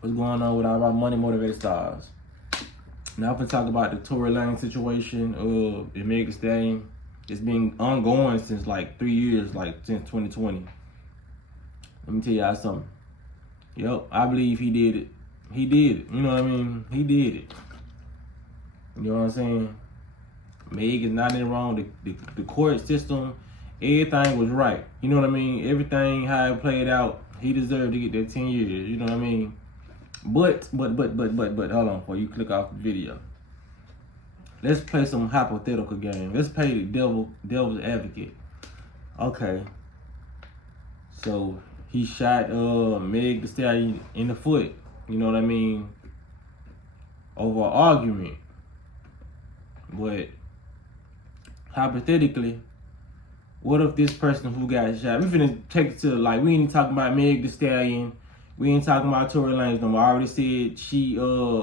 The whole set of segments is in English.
What's going on with all our money motivated stars? Now I'm gonna talk about the Tory situation of the Megan Thee Stallion. It's been ongoing since like 3 years, like since 2020. Let me tell y'all something. Yep, I believe he did it. He did it. You know what I mean? He did it. You know what I'm saying? Meg is not in the wrong. The court system, everything was right. You know what I mean? Everything how it played out, he deserved to get that 10 years. You know what I mean? But, hold on before you click off the video. Let's play some hypothetical game. Let's play the devil's advocate. Okay. So he shot Meg Thee Stallion in the foot. You know what I mean? Over an argument. But hypothetically, what if this person who got shot? We finna take it to like we ain't talking about Meg Thee Stallion. We ain't talking about Tory Lanez no more. I already said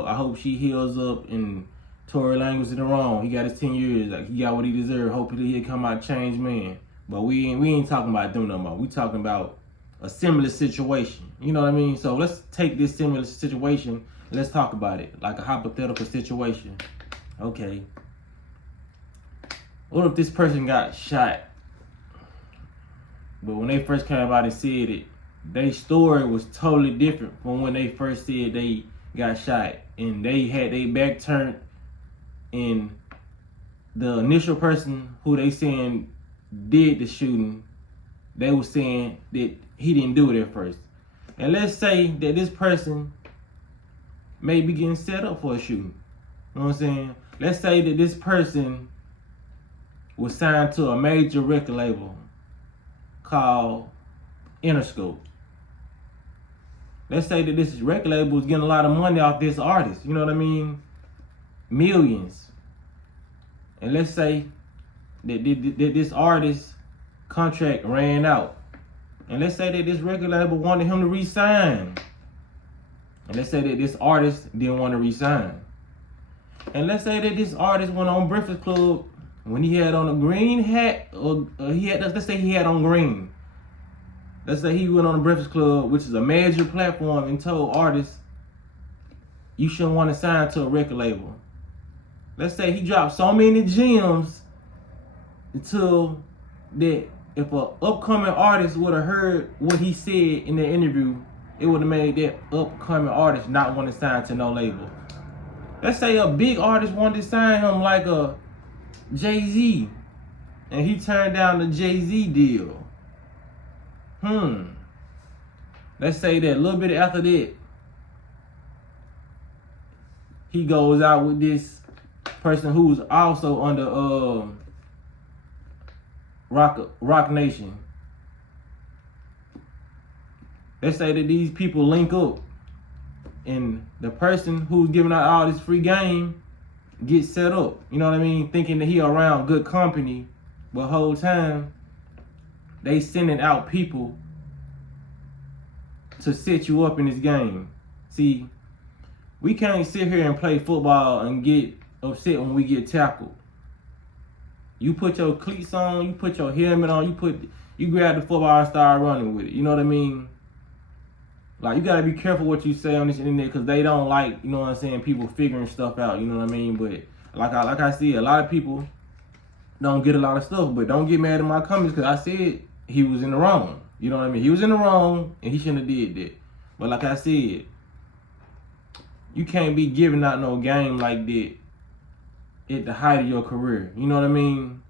I hope she heals up and Tory Lanez was in the wrong. He got his 10 years. Like he got what he deserved. Hopefully he'll come out changed man. But we ain't talking about them no more. We talking about a similar situation. You know what I mean? So let's take this similar situation and let's talk about it. Like a hypothetical situation. Okay. What if this person got shot? But when they first came out and said it, their story was totally different from when they first said they got shot. And they had their back turned, and the initial person who they saying did the shooting, they were saying that he didn't do it at first. And let's say that this person may be getting set up for a shooting. You know what I'm saying? Let's say that this person was signed to a major record label called Interscope. Let's say that this record label is getting a lot of money off this artist. You know what I mean? Millions. And let's say that this artist contract ran out. And let's say that this record label wanted him to resign. And let's say that this artist didn't want to resign. And let's say that this artist went on Breakfast Club when he had on a green hat, or let's say he had on green. Let's say he went on the Breakfast Club, which is a major platform, and told artists, you shouldn't want to sign to a record label. Let's say he dropped so many gems until that if an upcoming artist would have heard what he said in the interview, it would have made that upcoming artist not want to sign to no label. Let's say a big artist wanted to sign him like a Jay-Z, and he turned down the Jay-Z deal. Let's say that a little bit after that, he goes out with this person who's also under Rock Nation. Let's say that these people link up, and the person who's giving out all this free game gets set up. You know what I mean? Thinking that he around good company, but whole time they sending out people to set you up in this game. See, we can't sit here and play football and get upset when we get tackled. You put your cleats on, you put your helmet on, you grab the football and start running with it. You know what I mean? Like, you gotta be careful what you say on this internet, because they don't like, you know what I'm saying, people figuring stuff out, you know what I mean? But like I said, a lot of people don't get a lot of stuff, but don't get mad at my comments, because I said he was in the wrong. You know what I mean? He was in the wrong, and he shouldn't have did that. But like I said, you can't be giving out no game like that at the height of your career. You know what I mean?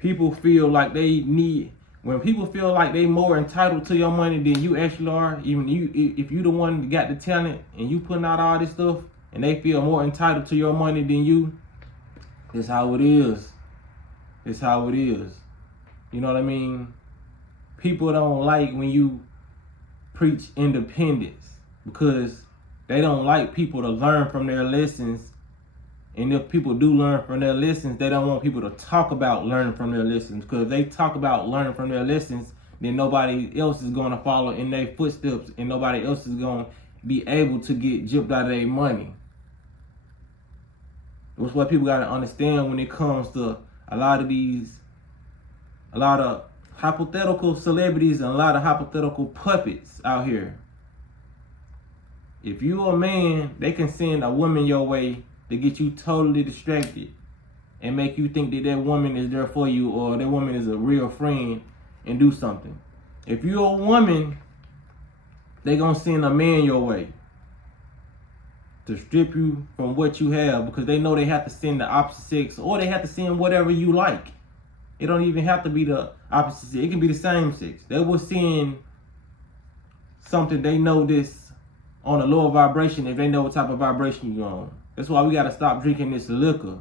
People feel like when people feel like they more entitled to your money than you actually are, even if you the one that got the talent and you putting out all this stuff, and they feel more entitled to your money than you, it's how it is. It's how it is. You know what I mean? People don't like when you preach independence, because they don't like people to learn from their lessons. And if people do learn from their lessons, they don't want people to talk about learning from their lessons. Because if they talk about learning from their lessons, then nobody else is going to follow in their footsteps, and nobody else is going to be able to get gypped out of their money. That's what people got to understand when it comes to a lot of hypothetical celebrities and a lot of hypothetical puppets out here. if you a man, they can send a woman your way to get you totally distracted and make you think that that woman is there for you or that woman is a real friend and do something. If you're a woman, they gonna send a man your way to strip you from what you have because they know they have to send the opposite sex or they have to send whatever you like. It don't even have to be the opposite sex. It can be the same sex. They will send something they know this on a lower vibration if they know what type of vibration you're on. That's why we got to stop drinking this liquor.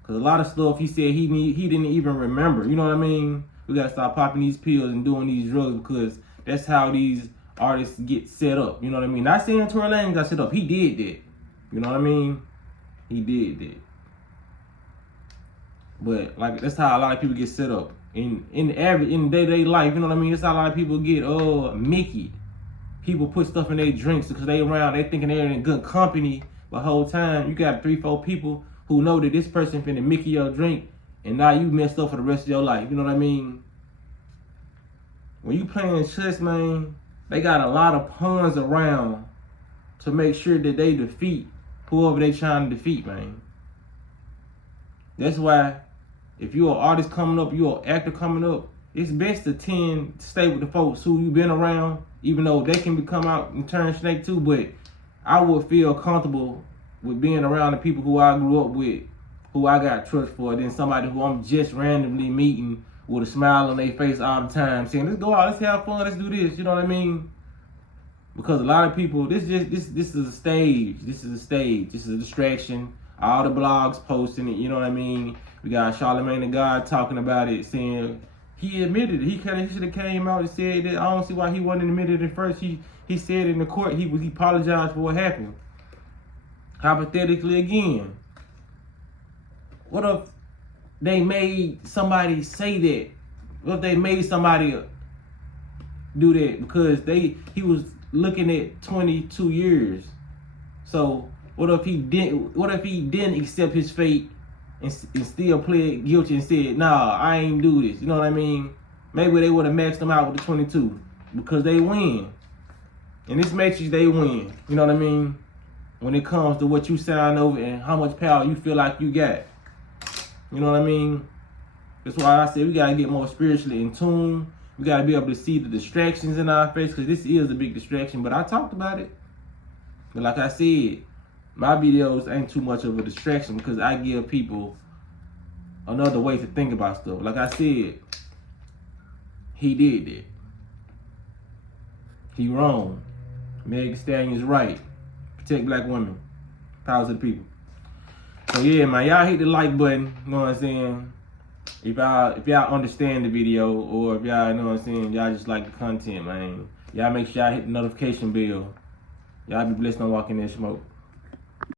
Because a lot of stuff he said he didn't even remember. You know what I mean? We got to stop popping these pills and doing these drugs because that's how these artists get set up. You know what I mean? Not saying Tory got set up. He did that. You know what I mean? He did that. But like that's how a lot of people get set up in day-to-day life. You know what I mean? That's how a lot of people get Mickey. People put stuff in their drinks because they around. They thinking they're in good company. But the whole time you got 3-4 people who know that this person finna Mickey your drink, and now you messed up for the rest of your life. You know what I mean? When you playing chess, man, they got a lot of pawns around to make sure that they defeat whoever they trying to defeat, man. That's why if you're an artist coming up, you're an actor coming up, it's best to tend to stay with the folks who you've been around, even though they can come out and turn snake too. But I would feel comfortable with being around the people who I grew up with, who I got trust for, than somebody who I'm just randomly meeting with a smile on their face all the time, saying, let's go out, let's have fun, let's do this. You know what I mean? Because a lot of people, this is a stage. This is a stage. This is a distraction. All the blogs posting it, you know what I mean? We got Charlamagne the God talking about it, saying he admitted it. He should have came out and said that. I don't see why he wasn't admitted at first. He said in the court he apologized for what happened. Hypothetically again, what if they made somebody say that? What if they made somebody do that because he was looking at 22 years? So what if he didn't accept his fate and still pled guilty and said, nah, I ain't do this? You know what I mean? Maybe they would have maxed him out with the 22 because they win. In this matrix, they win. You know what I mean? When it comes to what you sign over and how much power you feel like you got. You know what I mean? That's why I said we got to get more spiritually in tune. We got to be able to see the distractions in our face because this is a big distraction. But I talked about it. But like I said, my videos ain't too much of a distraction because I give people another way to think about stuff. Like I said, he did that. He wrong. Meg Thee Stallion is right. Protect black women. Power to the people. So yeah, man, y'all hit the like button. You know what I'm saying? If y'all understand the video, or if y'all, you know what I'm saying, y'all just like the content, man. Y'all make sure y'all hit the notification bell. Y'all be blessed on walking that smoke.